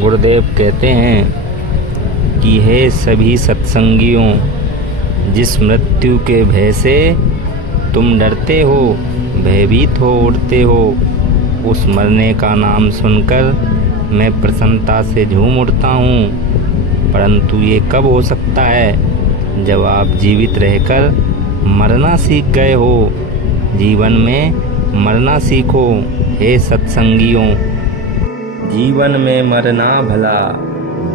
गुरुदेव कहते हैं कि हे सभी सत्संगियों, जिस मृत्यु के भय से तुम डरते हो, भयभीत हो उठते हो, उस मरने का नाम सुनकर मैं प्रसन्नता से झूम उठता हूँ। परंतु ये कब हो सकता है? जब आप जीवित रहकर मरना सीख गए हो। जीवन में मरना सीखो हे सत्संगियों। जीवन में मरना भला,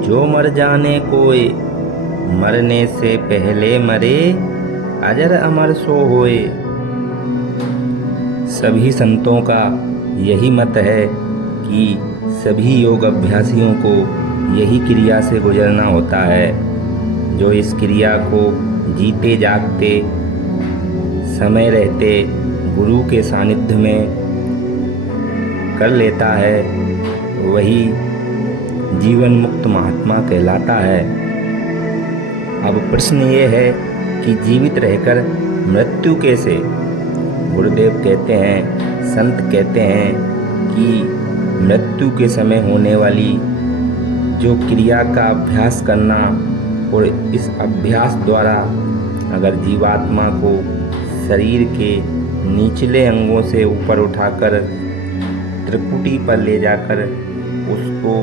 जो मर जाने कोय, मरने से पहले मरे, अजर अमर सो होए। सभी संतों का यही मत है कि सभी योग अभ्यासियों को यही क्रिया से गुजरना होता है। जो इस क्रिया को जीते जागते समय रहते गुरु के सानिध्य में कर लेता है, वही जीवन मुक्त महात्मा कहलाता है। अब प्रश्न ये है कि जीवित रहकर मृत्यु कैसे? गुरुदेव कहते हैं, संत कहते हैं कि मृत्यु के समय होने वाली जो क्रिया का अभ्यास करना, और इस अभ्यास द्वारा अगर जीवात्मा को शरीर के निचले अंगों से ऊपर उठाकर त्रिपुटी पर ले जाकर उसको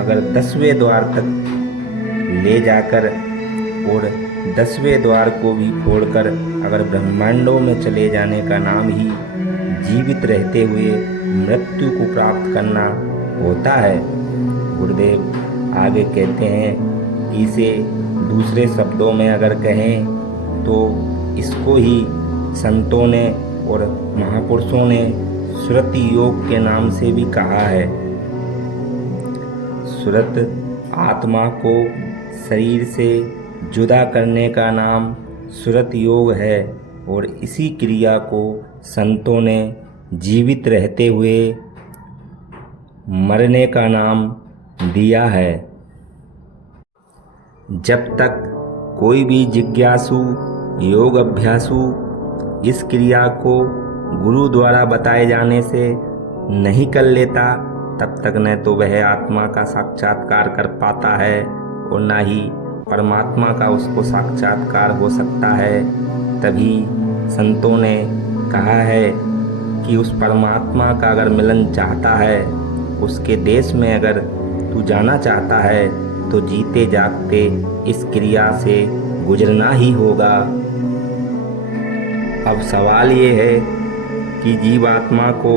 अगर 10वें द्वार तक ले जाकर और 10वें द्वार को भी खोलकर अगर ब्रह्मांडों में चले जाने का नाम ही जीवित रहते हुए मृत्यु को प्राप्त करना होता है। गुरुदेव आगे कहते हैं कि इसे दूसरे शब्दों में अगर कहें तो इसको ही संतों ने और महापुरुषों ने सुरति योग के नाम से भी कहा है। सुरत आत्मा को शरीर से जुदा करने का नाम सुरत योग है, और इसी क्रिया को संतों ने जीवित रहते हुए मरने का नाम दिया है। जब तक कोई भी जिज्ञासु योग अभ्यासु इस क्रिया को गुरु द्वारा बताए जाने से नहीं कर लेता, तब तक न तो वह आत्मा का साक्षात्कार कर पाता है और न ही परमात्मा का उसको साक्षात्कार हो सकता है। तभी संतों ने कहा है कि उस परमात्मा का अगर मिलन चाहता है, उसके देश में अगर तू जाना चाहता है, तो जीते जागते इस क्रिया से गुजरना ही होगा। अब सवाल ये है कि जीवात्मा को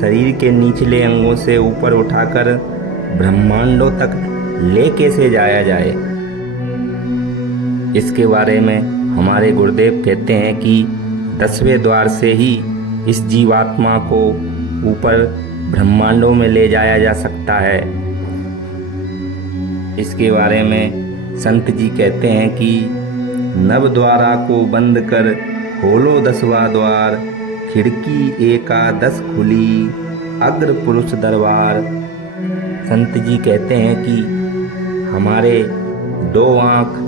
शरीर के निचले अंगों से ऊपर उठाकर ब्रह्मांडों तक ले कैसे जाया जाए? इसके बारे में हमारे गुरुदेव कहते हैं कि 10वें द्वार से ही इस जीवात्मा को ऊपर ब्रह्मांडों में ले जाया जा सकता है। इसके बारे में संत जी कहते हैं कि नव द्वारा को बंद कर खोलो 10वां द्वार, खिड़की एकादश खुली, अग्र पुरुष दरबार। संत जी कहते हैं कि हमारे 2 आँख,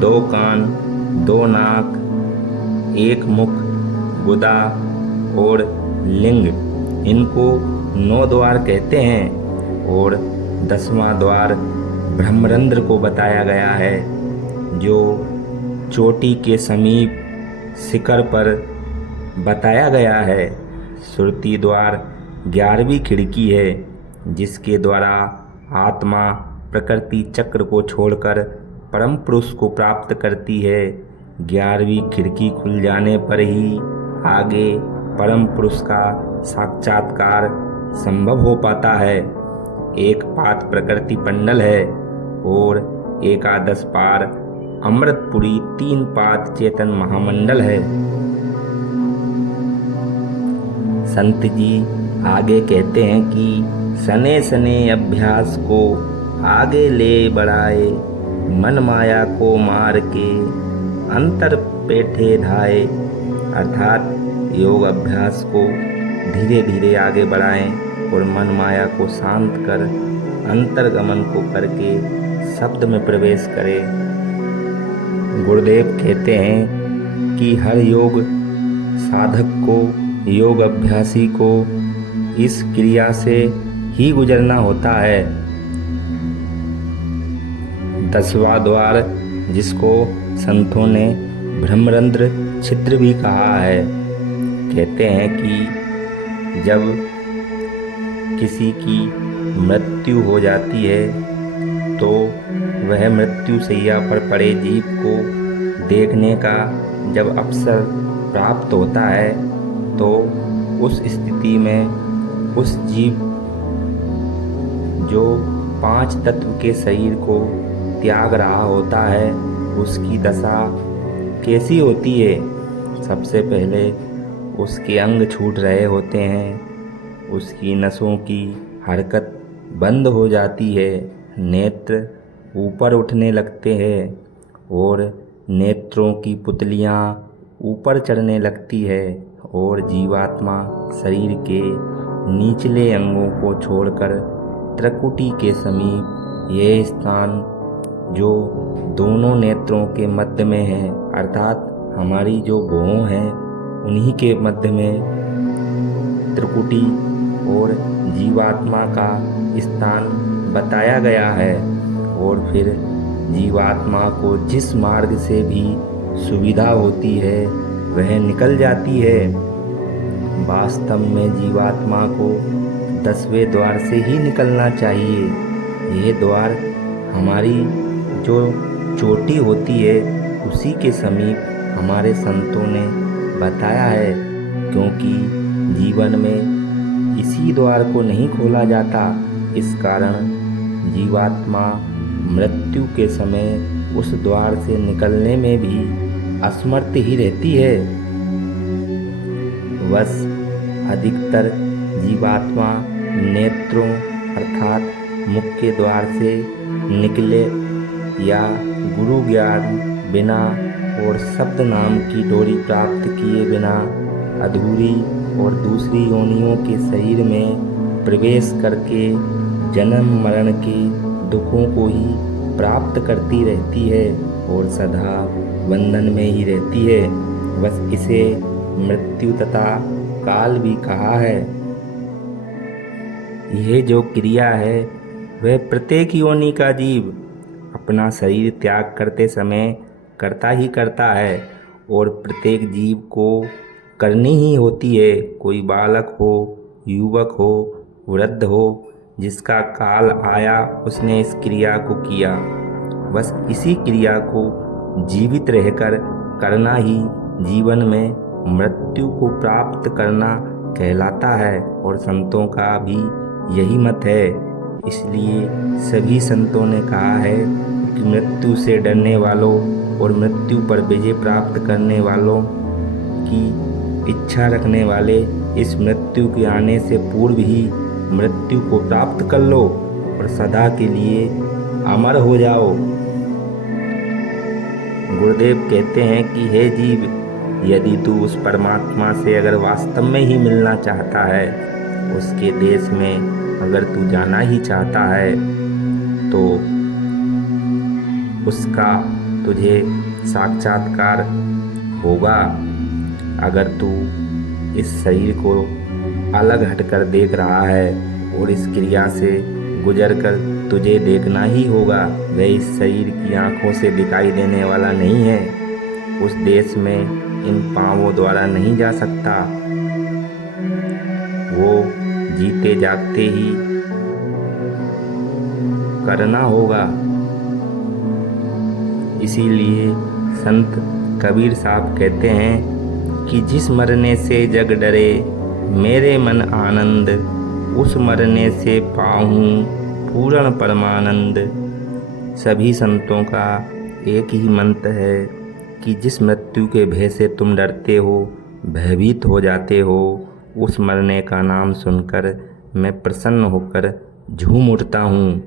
2 कान, 2 नाक, 1 मुख, गुदा और लिंग, इनको 9 द्वार कहते हैं। और 10वां द्वार ब्रह्मरंध्र को बताया गया है, जो चोटी के समीप शिखर पर बताया गया है। सुरति द्वार 11वीं खिड़की है, जिसके द्वारा आत्मा प्रकृति चक्र को छोड़कर परम पुरुष को प्राप्त करती है। 11वीं खिड़की खुल जाने पर ही आगे परम पुरुष का साक्षात्कार संभव हो पाता है। एक पात प्रकृति पंडल है और एकादश पार अमृतपुरी, 3 पात चेतन महामंडल है। संत जी आगे कहते हैं कि सने सने अभ्यास को आगे ले बढ़ाए, मन माया को मार के अंतर पेठे धाए। अर्थात योग अभ्यास को धीरे धीरे आगे बढ़ाएं और मन माया को शांत कर अंतर्गमन को करके शब्द में प्रवेश करें। गुरुदेव कहते हैं कि हर योग साधक को, योग अभ्यासी को इस क्रिया से ही गुजरना होता है। 10वां द्वार, जिसको संतों ने ब्रह्मरंध्र छिद्र भी कहा है, कहते हैं कि जब किसी की मृत्यु हो जाती है तो वह मृत्यु शैया पर पड़े जीव को देखने का जब अवसर प्राप्त होता है तो उस स्थिति में उस जीव जो 5 तत्व के शरीर को त्याग रहा होता है उसकी दशा कैसी होती है। सबसे पहले उसके अंग छूट रहे होते हैं, उसकी नसों की हरकत बंद हो जाती है, नेत्र ऊपर उठने लगते हैं और नेत्रों की पुतलियाँ ऊपर चढ़ने लगती है और जीवात्मा शरीर के निचले अंगों को छोड़कर त्रिकुटी के समीप यह स्थान जो दोनों नेत्रों के मध्य में है, अर्थात हमारी जो भौं हैं उन्हीं के मध्य में त्रिकुटी और जीवात्मा का स्थान बताया गया है। और फिर जीवात्मा को जिस मार्ग से भी सुविधा होती है वह निकल जाती है। वास्तव में जीवात्मा को 10वें द्वार से ही निकलना चाहिए। यह द्वार हमारी जो चोटी होती है उसी के समीप हमारे संतों ने बताया है, क्योंकि जीवन में इसी द्वार को नहीं खोला जाता। इस कारण जीवात्मा मृत्यु के समय उस द्वार से निकलने में भी असमर्थ ही रहती है। बस अधिकतर जीवात्मा नेत्रों अर्थात मुख के द्वार से निकले या गुरु ज्ञान बिना और शब्द नाम की डोरी प्राप्त किए बिना अधूरी और दूसरी योनियों के शरीर में प्रवेश करके जन्म मरण के दुखों को ही प्राप्त करती रहती है और सदा बंधन में ही रहती है। बस इसे मृत्यु तथा काल भी कहा है। यह जो क्रिया है वह प्रत्येक योनि का जीव अपना शरीर त्याग करते समय करता ही करता है और प्रत्येक जीव को करनी ही होती है। कोई बालक हो, युवक हो, वृद्ध हो, जिसका काल आया उसने इस क्रिया को किया। बस इसी क्रिया को जीवित रहकर करना ही जीवन में मृत्यु को प्राप्त करना कहलाता है और संतों का भी यही मत है। इसलिए सभी संतों ने कहा है कि मृत्यु से डरने वालों और मृत्यु पर विजय प्राप्त करने वालों की इच्छा रखने वाले इस मृत्यु के आने से पूर्व ही मृत्यु को प्राप्त कर लो और सदा के लिए अमर हो जाओ। गुरुदेव कहते हैं कि हे जीव, यदि तू उस परमात्मा से अगर वास्तव में ही मिलना चाहता है, उसके देश में अगर तू जाना ही चाहता है तो उसका तुझे साक्षात्कार होगा। अगर तू इस शरीर को अलग हटकर देख रहा है और इस क्रिया से गुजरकर तुझे देखना ही होगा। वह इस शरीर की आँखों से दिखाई देने वाला नहीं है। उस देश में इन पांवों द्वारा नहीं जा सकता। वो जीते जागते ही करना होगा। इसीलिए संत कबीर साहब कहते हैं कि जिस मरने से जग डरे मेरे मन आनंद, उस मरने से पाऊँ पूर्ण परमानंद। सभी संतों का एक ही मंत्र है कि जिस मृत्यु के भय से तुम डरते हो, भयभीत हो जाते हो, उस मरने का नाम सुनकर मैं प्रसन्न होकर झूम उठता हूँ।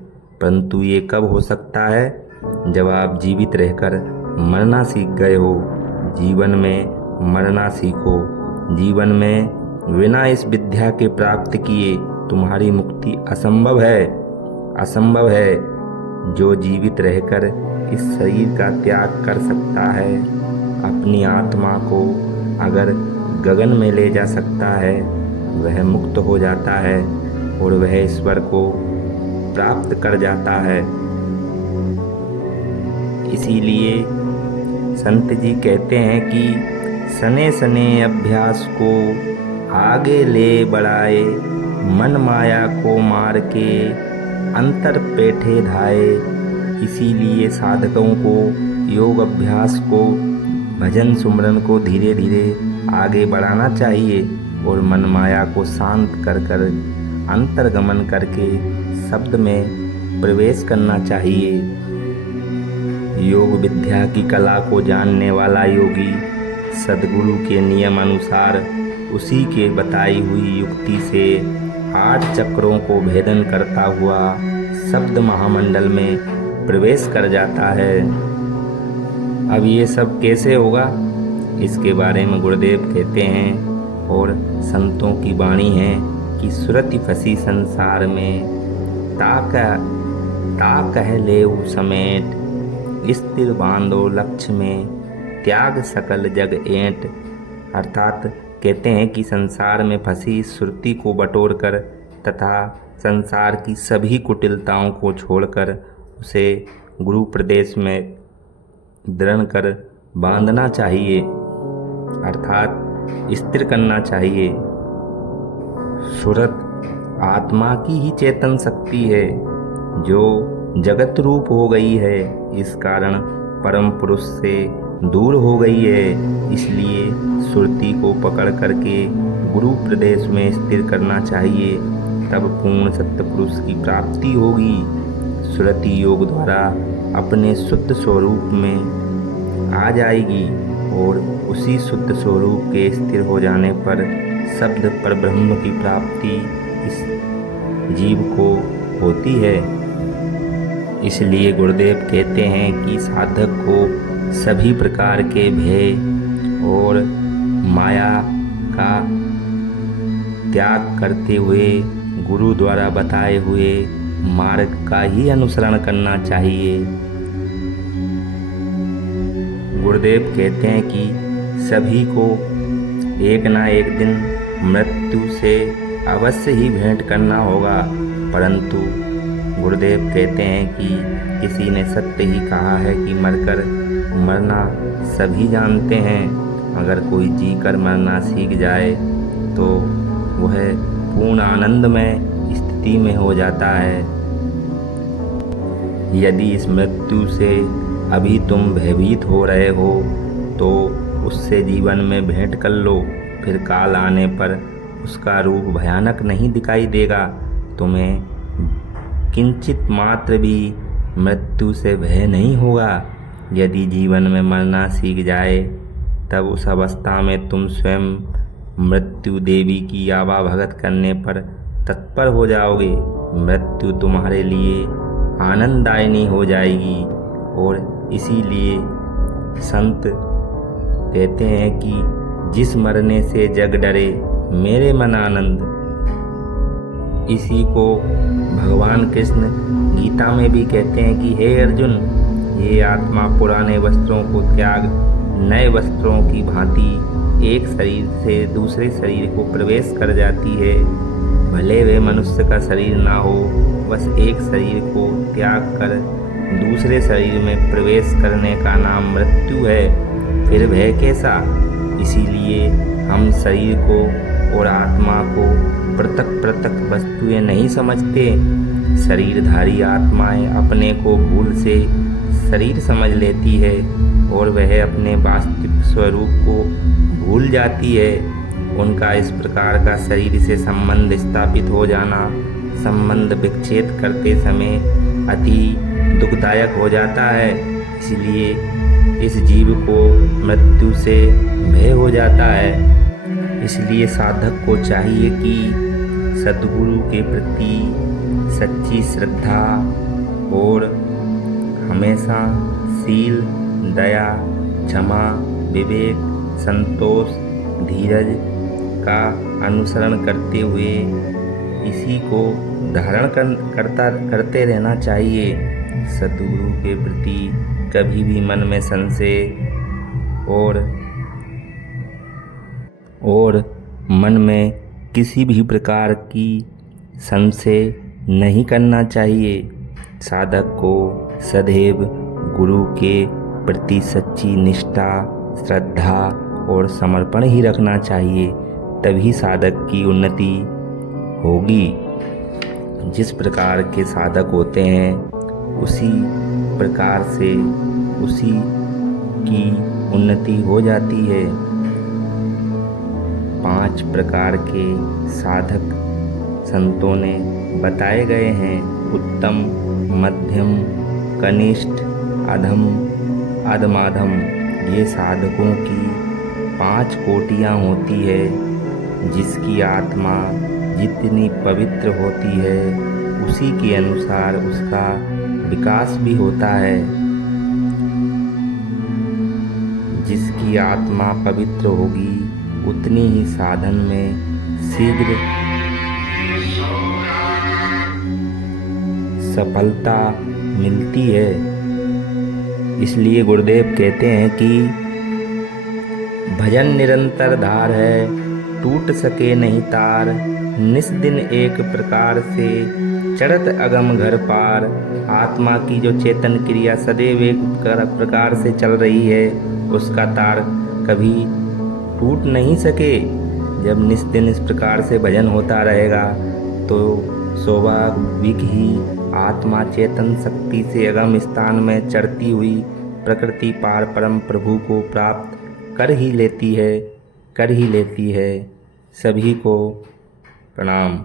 परंतु ये कब हो सकता है? जब आप जीवित रहकर मरना सीख गए हो। जीवन में मरना सीखो। जीवन में बिना इस विद्या के प्राप्त किए तुम्हारी मुक्ति असंभव है। असंभव है। जो जीवित रहकर इस शरीर का त्याग कर सकता है, अपनी आत्मा को अगर गगन में ले जा सकता है वह मुक्त हो जाता है और वह ईश्वर को प्राप्त कर जाता है। इसीलिए संत जी कहते हैं कि सने सने अभ्यास को आगे ले बढ़ाए, मन माया को मार के अंतर पेठे धाए। इसीलिए साधकों को योग अभ्यास को, भजन सुमरन को धीरे धीरे आगे बढ़ाना चाहिए और मन माया को शांत कर कर अंतर्गमन करके शब्द में प्रवेश करना चाहिए। योग विद्या की कला को जानने वाला योगी सद्गुरु के नियम अनुसार उसी के बताई हुई युक्ति से 8 चक्रों को भेदन करता हुआ शब्द महामंडल में प्रवेश कर जाता है। अब ये सब कैसे होगा, इसके बारे में गुरुदेव कहते हैं और संतों की वाणी है कि सुरति फंसी संसार में, ता कह लेऊ समेट, स्थिर बांधो लक्ष्य में, त्याग सकल जग एंट। अर्थात कहते हैं कि संसार में फंसी श्रुति को बटोरकर तथा संसार की सभी कुटिलताओं को छोड़कर उसे गुरु प्रदेश में दृढ़ कर बांधना चाहिए, अर्थात स्थिर करना चाहिए। सुरत आत्मा की ही चेतन शक्ति है जो जगत रूप हो गई है, इस कारण परम पुरुष से दूर हो गई है। इसलिए सुरति को पकड़ करके गुरु प्रदेश में स्थिर करना चाहिए, तब पूर्ण सत्य पुरुष की प्राप्ति होगी। सुरति योग द्वारा अपने शुद्ध स्वरूप में आ जाएगी और उसी शुद्ध स्वरूप के स्थिर हो जाने पर शब्द पर ब्रह्म की प्राप्ति इस जीव को होती है। इसलिए गुरुदेव कहते हैं कि साधक को सभी प्रकार के भय और माया का त्याग करते हुए गुरु द्वारा बताए हुए मार्ग का ही अनुसरण करना चाहिए। गुरुदेव कहते हैं कि सभी को एक ना एक दिन मृत्यु से अवश्य ही भेंट करना होगा, परंतु गुरुदेव कहते हैं कि किसी ने सत्य ही कहा है कि मरकर मरना सभी जानते हैं। अगर कोई जीकर मरना सीख जाए तो वह पूर्ण आनंदमय स्थिति में हो जाता है। यदि इस मृत्यु से अभी तुम भयभीत हो रहे हो तो उससे जीवन में भेंट कर लो, फिर काल आने पर उसका रूप भयानक नहीं दिखाई देगा। तुम्हें किंचित मात्र भी मृत्यु से भय नहीं होगा। यदि जीवन में मरना सीख जाए तब उस अवस्था में तुम स्वयं मृत्यु देवी की आवा भगत करने पर तत्पर हो जाओगे। मृत्यु तुम्हारे लिए आनंददायिनी हो जाएगी और इसीलिए संत कहते हैं कि जिस मरने से जग डरे मेरे मन आनंद। इसी को भगवान कृष्ण गीता में भी कहते हैं कि हे अर्जुन, ये आत्मा पुराने वस्त्रों को त्याग नए वस्त्रों की भांति एक शरीर से दूसरे शरीर को प्रवेश कर जाती है। भले वे मनुष्य का शरीर ना हो, बस एक शरीर को त्याग कर दूसरे शरीर में प्रवेश करने का नाम मृत्यु है। फिर भय कैसा? इसीलिए हम शरीर को और आत्मा को पृथक पृथक वस्तुएं नहीं समझते। शरीरधारी आत्माएं अपने को भूल से शरीर समझ लेती है और वह अपने वास्तविक स्वरूप को भूल जाती है। उनका इस प्रकार का शरीर से संबंध स्थापित हो जाना संबंध विच्छेद करते समय अति दुखदायक हो जाता है। इसलिए इस जीव को मृत्यु से भय हो जाता है। इसलिए साधक को चाहिए कि सद्गुरु के प्रति सच्ची श्रद्धा और हमेशा शील, दया, क्षमा, विवेक, संतोष, धीरज का अनुसरण करते हुए इसी को धारण करते रहना चाहिए। सद्गुरु के प्रति कभी भी मन में संशय और और मन में किसी भी प्रकार की संशय नहीं करना चाहिए। साधक को सदैव गुरु के प्रति सच्ची निष्ठा, श्रद्धा और समर्पण ही रखना चाहिए, तभी साधक की उन्नति होगी। जिस प्रकार के साधक होते हैं उसी प्रकार से उसी की उन्नति हो जाती है। 5 प्रकार के साधक संतों ने बताए गए हैं: उत्तम, मध्यम, कनिष्ठ, अधम, अधमाधम। ये साधकों की 5 कोटियाँ होती है। जिसकी आत्मा जितनी पवित्र होती है उसी के अनुसार उसका विकास भी होता है। जिसकी आत्मा पवित्र होगी उतनी ही साधन में शीघ्र सफलता मिलती है। इसलिए गुरुदेव कहते हैं कि भजन निरंतर धार है, टूट सके नहीं तार, निस दिन एक प्रकार से चढ़त अगम घर पार। आत्मा की जो चेतन क्रिया सदैव एक प्रकार से चल रही है उसका तार कभी टूट नहीं सके। जब निस दिन इस प्रकार से भजन होता रहेगा तो स्वाभाविक ही आत्मा चेतन शक्ति से अगम स्थान में चढ़ती हुई प्रकृति पार परम प्रभु को प्राप्त कर ही लेती है। सभी को प्रणाम।